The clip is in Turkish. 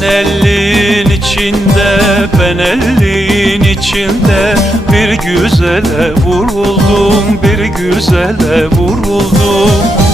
Ben elin içinde, ben elin içinde Bir güzele vuruldum, bir güzele vuruldum.